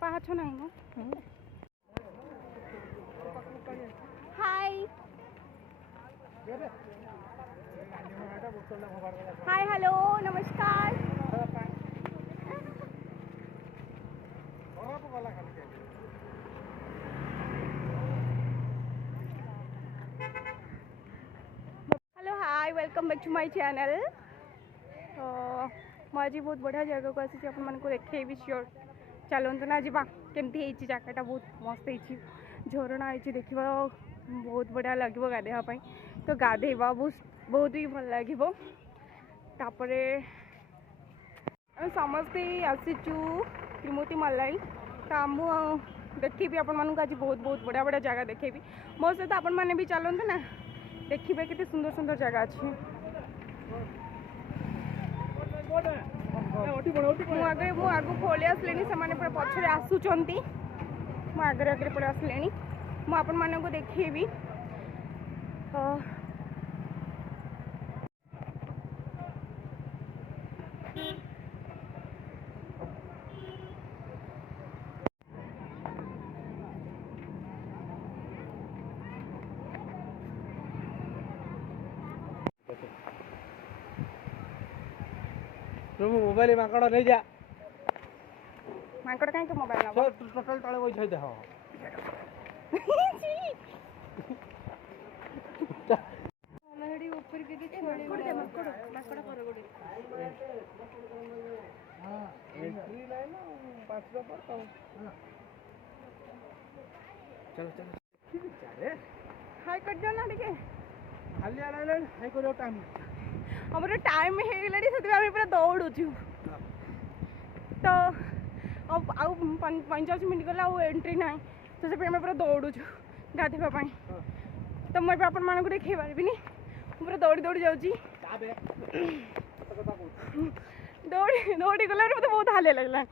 पाहाच नहीं मो hi hi hello नमस्कार hello hi welcome back to my channel. मुझे बहुत बढ़िया जगह को आसी आपको देखेबी श्योर चलते ना जा केमती जगटा बहुत मस्त है झरणा है देखा बहुत बढ़िया लगे गाधेवाई तो गाधेवा बहुत ही भल लगे समस्ते आसीचु त्रिमूर्ति मल्लाई तो मुझे देखी आपण मानक आज बहुत बहुत बढ़िया बढ़िया जगह देखेबी मो सहित आपण मैंने भी चलते ना देखिए केते सुंदर सुंदर जगह अच्छी आगे खोली आसले से पछरे आसुचंती आगे आगे पड़े आसले मुझे आपण मानक देखेबी मोबाइल माकड़ नहीं जा माकड़ कहीं मोबाइल टोटल तले बैठ दे ऊपर के माकड़ पर गोड़े एंट्री लाइन 5 पर तो चलो चलो चले हाय कर दो ना ठीक है खाली आले हाय करो टाइम हमर टाइम हे गेलडी से आम पूरा दौड़ू तो अब आउ 45 मिनट गला एंट्री ना तो से पूरा दौड़ू गाधेवाई तो मुझे आपण मानक देखे पारि पूरा दौड़ी दौड़ी जाऊँगी दौड़ी दौड़ी गला मत बहुत हाल लगला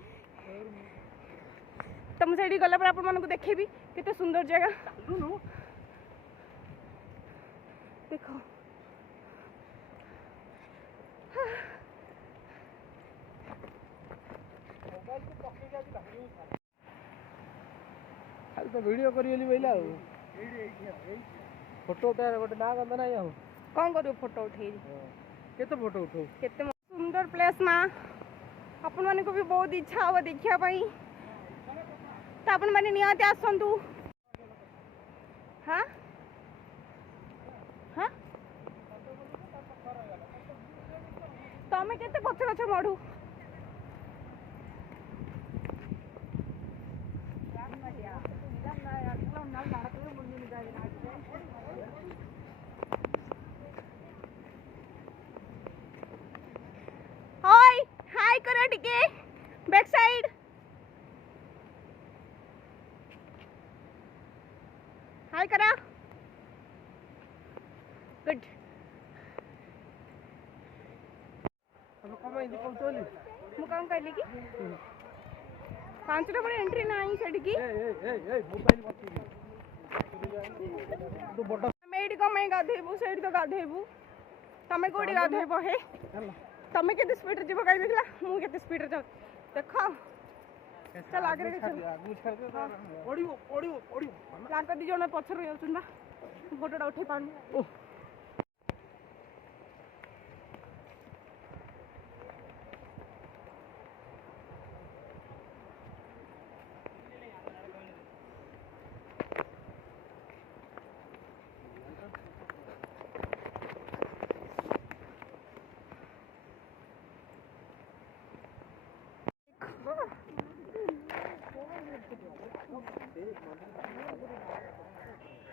तो मुझे गला पर आपण मानक देखेबी केते सुंदर जगह देखो खाली तो वीडियो करी बोला फोटो उठार गोटे ना गंदा ना कौन करू फोटो उठे केते फोटो उठो केते सुंदर प्लेस ना अपन माने को भी बहुत इच्छा हो देखिया भाई तो अपन माने निहाते आसंतु हाँ हाँ तमें केते पछ पछ मढ़ू हाय हाय करो टिके बैक साइड हाय करा गुड अब कम हिंदी पहुंचोली मु काम कहली कि 5टा बड़े एंट्री नाही सेठी की ए मोबाइल मत तो बड़ा मेडी कम गाधेबू सेठी तो गाधेबू तमे कोडी गाधेबो हे तमे केते स्पीड रे जीव कहि देखला मु केते स्पीड रे देखो चल आगे चल ओडियो ओडियो ओडियो लाग दी जण पछर जाउछन ना फोटोटा उठे पानु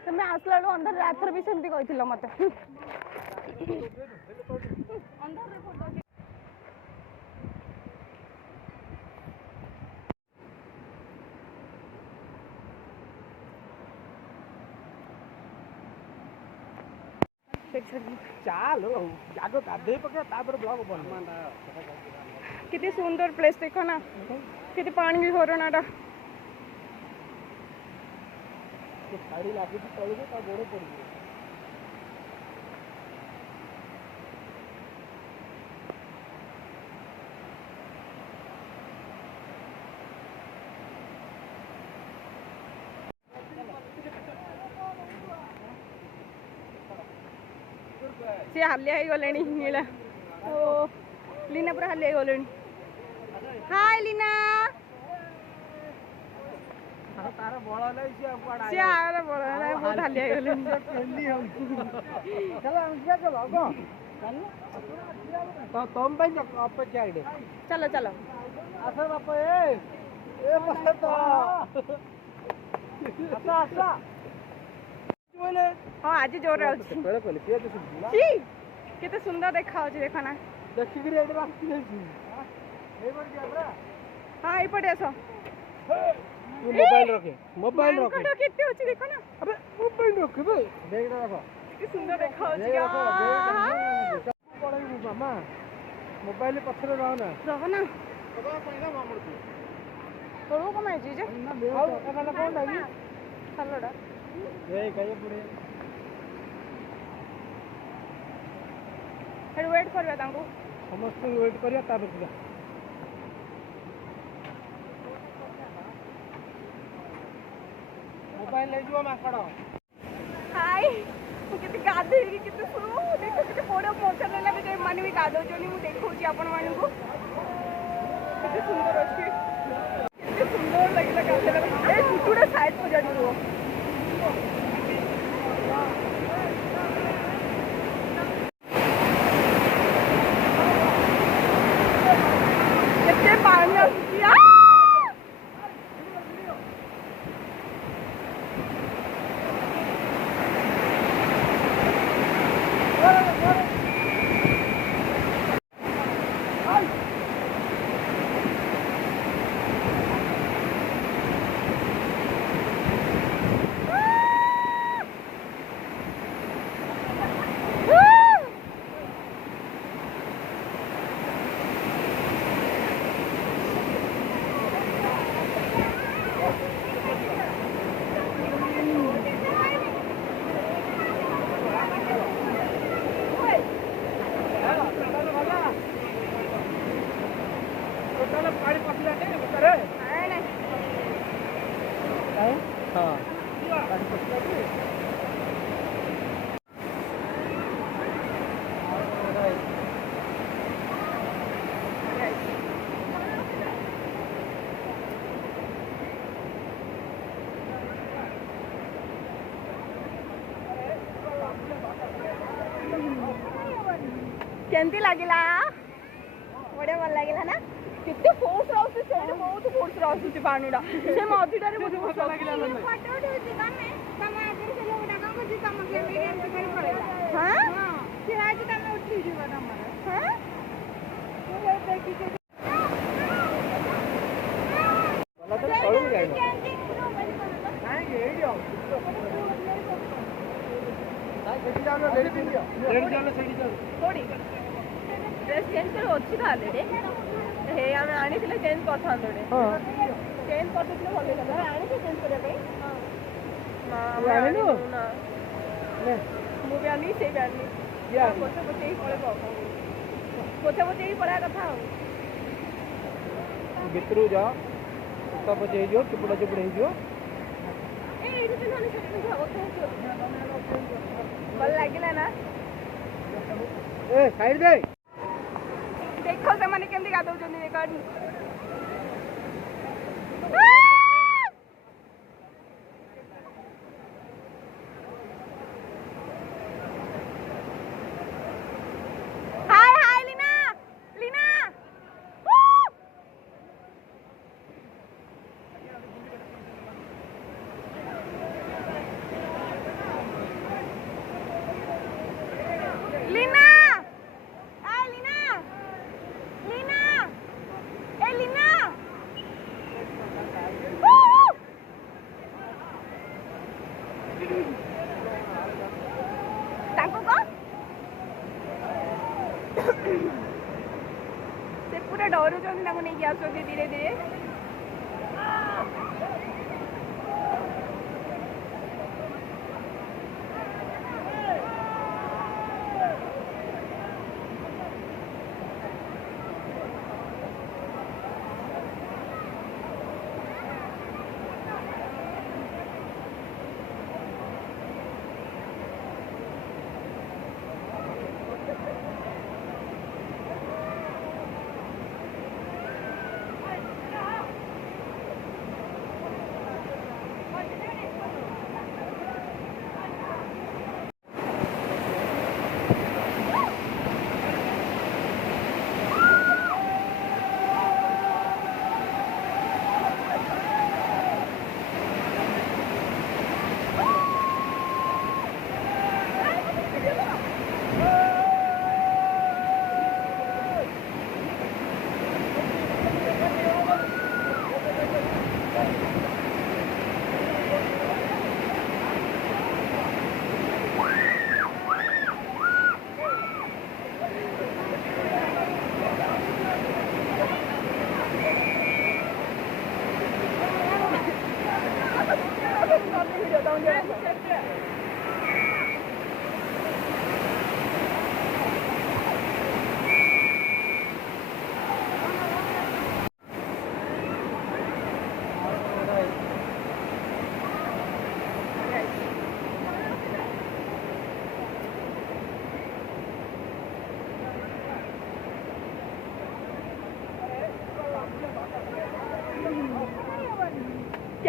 तुम्हें आसला अंधार रात्र भी सेमती कही मत चाल आग गाधे पके ब्लॉग बन कितनी सुंदर प्लेस देखो ना कितनी पानी भी झरनाटा शाड़ी लगे तल गोड़ पड़ सी हालिया गले नीला ओ लीना पूरा हालिया गले हाय लीना तार बड़ा नहीं से पड़ा सी आरे बड़ा है बहुत हालिया गले जल्दी हो चलो हम क्या चलो गो तो तुम भाई आप जाइए चलो चलो आसा बापा ए मस्त आसा आसा बोले हाँ आज जोर अच्छी पहले पहले पिया तो सुन छी केते सुंदर देखा होची देखो ना देखि गिरे एडे बाकी नहीं ए बन गया बरा हाँ इपटे आसो तू मोबाइल रखे मांकड़ केते होची देखो ना अबे मोबाइल रखे बे बैग रखो केते सुंदर देखा होची बैग रखो बैग पड़ेगी मामा मोबाइल पत्थर रहो ना रहो ना तो पैसा मामड़ तू तोड़ो को मैं जीजे आओ एकाला कौन लागी चलोड़ा ए कहिए पुरे हेड वेट करबे तांको समस्त वेट करिया ता रुक जा मोबाइल ले जो माकड़ हाय केते गाधे केते सुनो देखो केते बड़ मजा लेला के माने भी गाधो जोनी मु देखौची आपण मानु को केते सुंदर अछि केते सुंदर लागला गाधे ए टुटुडा साइड को जानी वो केते पानी आसी आ पानी पसला के करे हां पानी पसला के केंती लागिला बढिया भल लागिला ना केते फोर्स राउस से बहुत फोर्स राउस पानीडा से मधुटारे बहुत फोर्स लागिला फोटो उठी काने तम आगे से लोग डाका को जीता मके मीडियम से कर पड़ेगा हां हां कि आज तम उठी जीवा नंबर हां ये देखि के वाला तो चलू जाएगा नहीं ये जाओ सेठी जाओ रेडी जाओ सेठी जाओ थोड़ी ड्रेस चेंज कर अच्छी था लेडे हे आमे आनी थिले चेंज करथां दोडे हां चेंज करते थिले भले कथा आनी से चेंज करे पे ना आनी नो ना ने मु भी आनी से भी आनी या पोछे पोछे ही पड़े पोछे ही पड़ा कथा भितरू जा तो बजे जो चिपड़ा चिपड़े जो ए इधर से नानी से जाओ भल लागिला ना ए साइड दे देखो से माने केंदी गादौ जनी देखनी हाय हाय लीना लीना लीना हाय लीना लीना ए लीना ताको को से पूरा डरू जन ताको नहीं आसो धीरे धीरे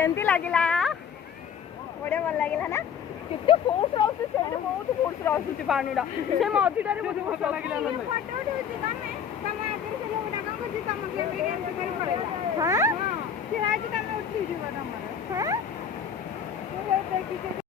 केमती लागला बड़े भल लागला ना केते फोर्स आउस से बहुत फोर्स आउस पानीडा से मझीटारे बहुत फोर्स लागला फोटो उठौची तमे तमे आगे से लोग डाका को जी तम के भी एंड कर पड़ेला हां फिर आज तमे उठी जीवा हमर हां तो देखी के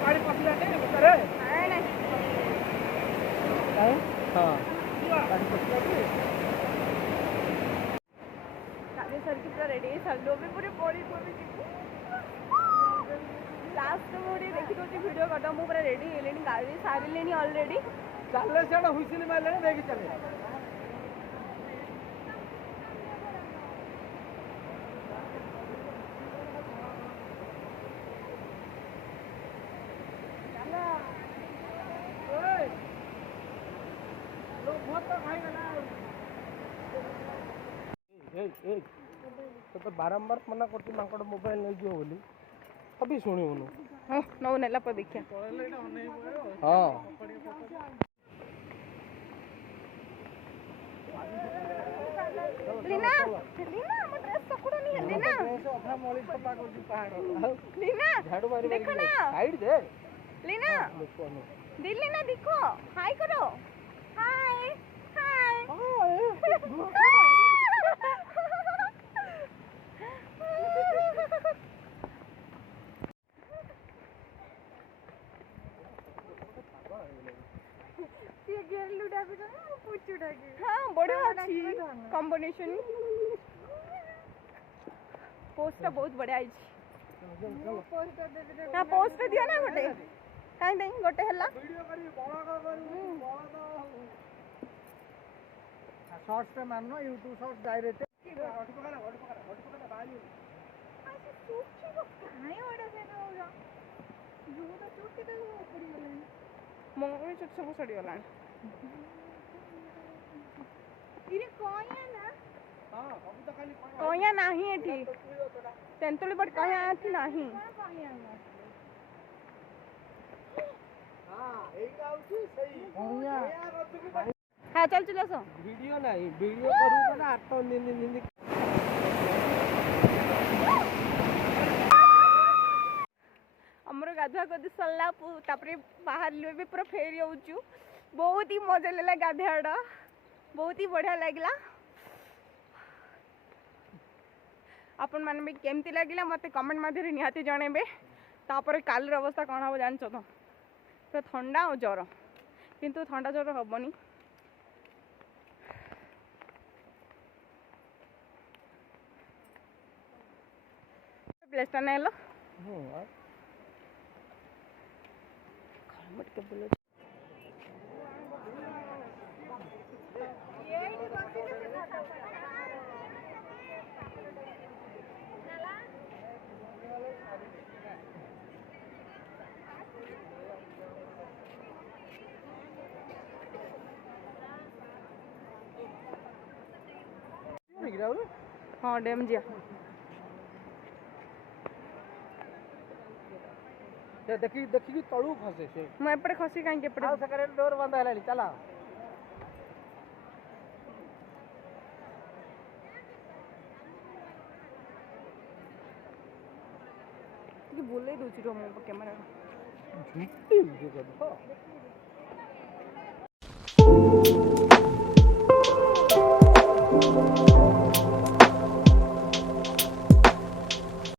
पानी पसला नहीं उतरे हां पानी पसला नहीं काले सर की पूरा रेडी सल्लो भी पूरे बॉडी पूरी लास्ट मोडी देखि तो वीडियो करदा मु पूरा रेडी हेलेनी गाड़ी सारी लेनी ऑलरेडी चलले सेडा हुइसिल मारले देखि चले तो बारंबार मना करती मांकड़ मोबाइल नहीं जो बोली अभी शुणी हां नौ नेला पर देखिया हां लीना लीना हम ड्रेस पकड़ो नहीं लीना अपना मौलिक पप्पा को जी पहाड़ लीना झाड़ू मारी देखो ना साइड दे लीना दिल लीना देखो हाय करो हाय हाय हाँ बढ़िया अच्छी कॉम्बिनेशन पोस्ट बहुत बढ़िया है हाँ पोस्ट दियो ना गोटे काई नहीं गोटे हल्ला वीडियो करी बड़ा बड़ा शॉर्ट्स पे मारनो YouTube शॉर्ट्स डायरेक्ट मंगल चुट सब सड़ी गला कहिया नाही एठी तेंतुली बट कहिया एठी नाही हाँ चल चलो सो वीडियो नहीं वीडियो करूँ ना आठ दिन हमर गाधुआ गदी सरला तापरे बाहर लियो भी पूरा फेरी होचु बहुत ही मजा लेला गाधेड़ा बहुत ही बढ़िया लागला आपण माने भी केमती लागला मते कमेंट माध्यम निहाती जणेबे तापरे कालर अवस्था कोन हो जानछो तो पूरा ठंडा और ज्वर किंतु ठंडा ज्वर हबनी प्लेस्टा नेलो मत के बोलो हाँ डैम जिया देखी देखी कि तळू खसे से मैं एपटे खसी काई एपटे आउ सकर डोर बंद हलाली चला कि बोले दूची रो मो कैमरा झूठी वीडियो कर दो